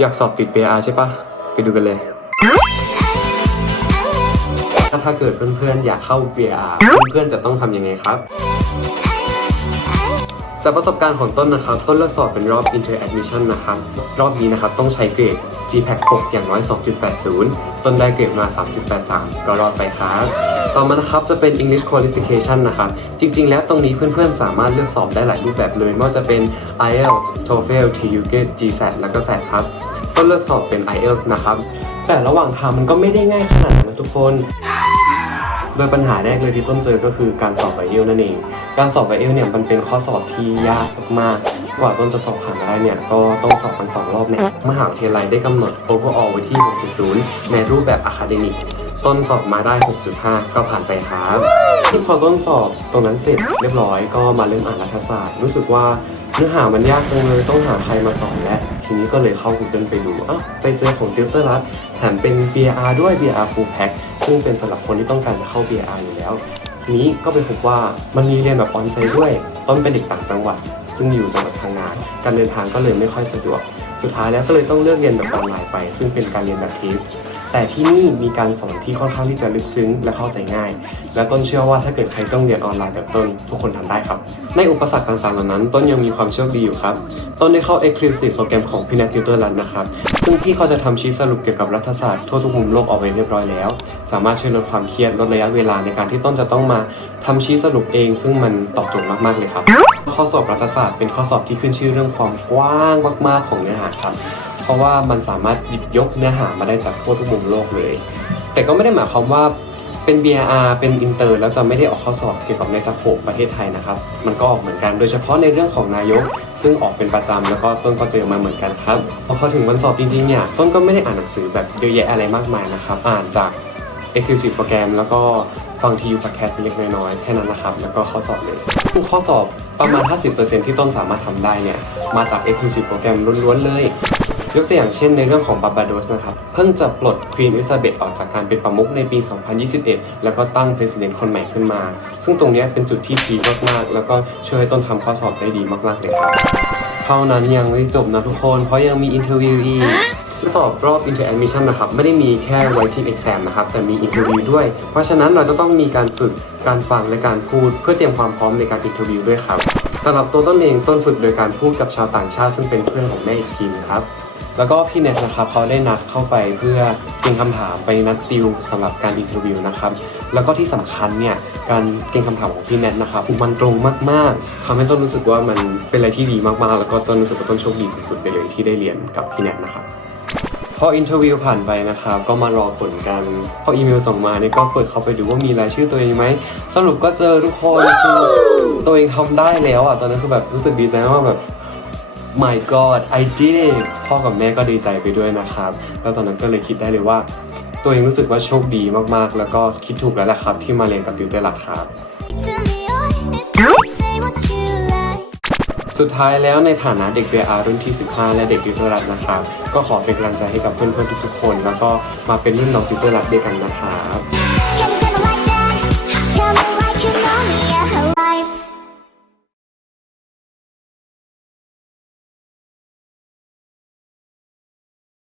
อยากสอบติด PR ใช่ปะไปดูกันเลยถ้าถ้าเกิดเพื่อนๆอยากเข้า PR เพื่อนๆจะต้องทำยังไงครับ จากประสบการณ์ของต้นนะครับ ต้นเลือกสอบเป็นรอบ inter admission นะครับ รอบนี้นะครับต้องใช้เกรด GPAC 6 อย่างน้อย 2.80 ต้นได้เกรดมา 3.83 ก็รอดไปครับ ต่อมานะครับจะเป็น English qualification นะครับ จริง ๆ แล้วตรงนี้เพื่อนๆ สามารถเลือกสอบได้หลายรูปแบบเลยไม่ว่าจะเป็น IELTS TOEFL TU GRE GSAT แล้วก็ SAT ครับ ต้นเลือกสอบเป็น IELTS นะครับ แต่ระหว่างทางมันก็ไม่ได้ง่ายขนาดนั้นนะทุกคน ดยปัญหาแรกเลยที่ต้นเจอก็คือการสอบไบเอลนั่นเอง การสอบไบเอลเนี่ยมันเป็นข้อสอบที่ยากมากกว่าต้นจะสอบผ่านมาได้เนี่ยก็ต้องสอบมันสองรอบเนี่ยมหาวิทยาลัยได้กำหนด overall ไว้ที่ 6.0 ในรูปแบบ academic ต้นสอบมาได้ 6.5 ก็ผ่านไปครับที่พอต้นสอบตรงนั้นเสร็จเรียบร้อยก็มาเริ่มอ่านรัฐศาสตร์ รู้สึกว่าเนื้อหามันยากจังเลยต้องหาใครมาสอนและ ทีนี้ก็เลยเข้า Google ไปดูอ้าวไปเจอของติวเตอร์รัสแถมเป็น BR ด้วย BR full pack ซึ่งเป็นสำหรับคนที่ต้องการจะเข้า BR อยู่แล้ว ทีนี้ก็ไปพบว่ามันมีเรียนแบบออนไซต์ด้วยต้นเป็นเด็กต่างจังหวัด ซึ่งอยู่จังหวัดพังงาการเดินทางก็เลยไม่ค่อยสะดวก สุดท้ายแล้วก็เลยต้องเลือกเรียนแบบออนไลน์ไป ซึ่งเป็นการเรียนแบบทีฟ แต่ที่นี่มีการสอนที่ค่อนข้างที่จะลึกซึ้งและเข้าใจง่าย และต้นเชื่อว่าถ้าเกิดใครต้องเรียนออนไลน์แบบต้น ทุกคนทำได้ครับ ในอุปสรรคต่างๆเหล่านั้น ต้นยังมีความโชคดีอยู่ครับ ต้นได้เข้า Exclusive โปรแกรมของพี่นัทติวเตอร์รันนะครับ ซึ่งพี่เขาจะทำชีทสรุปเกี่ยวกับรัฐศาสตร์ทั่วทุกมุมโลกเอาไว้เรียบร้อยแล้ว สามารถช่วยลดความเครียดลดระยะเวลาในการที่ต้นจะต้องมาทำชีทสรุปเอง ซึ่งมันตอบโจทย์มากๆเลยครับ ข้อสอบรัฐศาสตร์เป็นข้อสอบที่ขึ้นชื่อเรื่องความกว้างมากๆของเนื้อหาครับ ราะว่ามันสามารถหยิบยกเนื้อหามาได้จากทั่วทุกมุมโลกเลย แต่ก็ไม่ได้หมายความว่าเป็น BRR เป็นอินเตอร์ แล้วจะไม่ได้ออกข้อสอบเกี่ยวกับในสโคปประเทศไทยนะครับ มันก็ออกเหมือนกันโดยเฉพาะในเรื่องของนายก ซึ่งออกเป็นประจำแล้วก็ต้นก็เจอมาเหมือนกันครับพอเขาถึงวันสอบจริงๆเนี่ยต้นก็ไม่ได้อ่านหนังสือแบบเยอะแยะอะไรมากมายนะครับ อ่านจาก Exclusive โปรแกรมแล้วก็ฟังทียูพอดแคสต์เล็กน้อยๆแค่นั้นนะครับ แล้วก็ข้อสอบเลยซึ่งข้อสอบประมาณ 50%ที่ต้นสามารถทำได้เนี่ยมาจาก Exclusive โปรแกรมล้วนๆเลย ยกตัวอย่างเช่นในเรื่องของบาบาโดสนะครับ เพิ่งจะปลดควีนอิซาเบธออกจากการเป็นประมุขในปี 2021 แล้วก็ตั้งประธานคนใหม่ขึ้นมา ซึ่งตรงเนี้ยเป็นจุดที่พีคมากๆ แล้วก็ช่วยให้ต้นทำข้อสอบได้ดีมากๆเลยครับ เท่านั้นยังไม่จบนะทุกคน เพราะยังมีอินเทอร์วิวอีกสอบรอบ inter admission นะครับ ไม่ได้มีแค่ writing exam นะครับ แต่มี interview ด้วย เพราะฉะนั้นเราจะต้องมีการฝึกการฟังและการพูด เพื่อเตรียมความพร้อมในการ interview ด้วยครับสำหรับตัวต้นเองต้นฝึกโดยการพูดกับชาวต่างชาติ ซึ่งเป็นเพื่อนของแม่อีกทีมครับ แล้วก็พี่เน็ตนะครับเขาได้นัดเข้าไปเพื่อเก่งคำถามไปนัดติวสำหรับการอินเทอร์วิวนะครับแล้วก็ที่สำคัญเนี่ยการเก่งคำถามของพี่เน็ตนะครับมันตรงมากๆทำให้ต้นรู้สึกว่ามันเป็นอะไรที่ดีมากๆ แล้วก็ต้นรู้สึกว่าต้นโชคดีสุดๆไปเลยที่ได้เรียนกับพี่เน็ตนะครับพออินเทอร์วิวผ่านไปนะครับ ก็มารอผลกันพออีเมลส่งมาเนี่ยก็เปิดเข้าไปดูว่ามีรายชื่อตัวเองไหมสรุปก็เจอทุกคนคือตัวเองทำได้แล้วอะตอนนั้นคือแบบรู้สึกดีใจมากแบบ my god I did it พ่อกับแม่ก็ดีใจไปด้วยนะครับ แล้วตอนนั้นก็เลยคิดได้เลยว่า ตัวเองรู้สึกว่าโชคดีมากๆ แล้วก็คิดถูกแล้วแหละครับ ที่มาเรียนกับติวเตอร์หลักครับ สุดท้ายแล้วในฐานะเด็กเรียอารุ่นที่ 15 และเด็กติวเตอร์รัฐนะครับ ก็ขอเป็นกำลังใจให้กับเพื่อนๆทุกๆคน แล้วก็มาเป็นรุ่นน้องติวเตอร์รัฐด้วยกันนะครับ